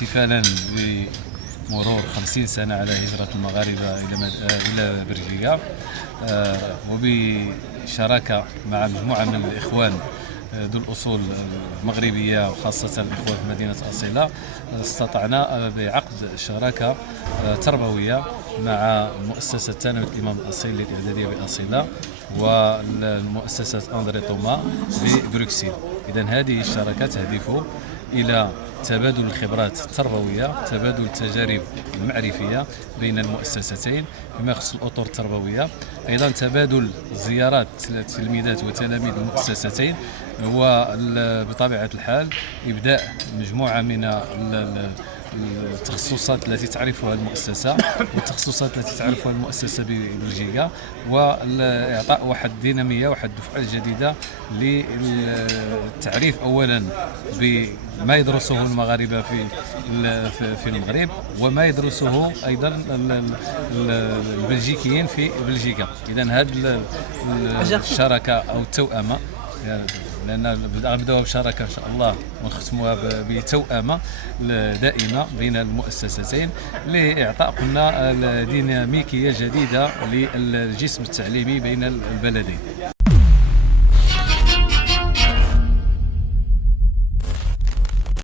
احتفالا بمرور 50 سنة على هجرة المغاربة إلى بلجيكا، وبشراكة مع مجموعة من الإخوان ذو الأصول المغربية وخاصة الإخوة في مدينة أصيلة. استطعنا بعقد شراكة تربوية مع مؤسسة ثانوية الإمام الأصيل للإعدادية بأصيلة والمؤسسة أندري توما ببروكسل. إذن هذه الشراكة تهدف إلى تبادل الخبرات التربوية، تبادل التجارب المعرفية بين المؤسستين فيما يخص الأطر التربوية، أيضا تبادل زيارات تلميذات وتلاميذ المؤسستين، وبطبيعة الحال إبداء مجموعة من التخصصات التي تعرفها المؤسسة والتخصصات التي تعرفها المؤسسة ببلجيكا، وإعطاء واحد الدينامية، واحد الدفعة الجديدة للتعريف أولا بما يدرسه المغاربة في المغرب وما يدرسه أيضا البلجيكيين في بلجيكا. إذن هذه الشراكة أو التوأمة، لأن غنبداوها بشراكة إن شاء الله ونختموها بتوأمة دائمة بين المؤسستين لإعطاء قلنا ديناميكية جديدة للجسم التعليمي بين البلدين.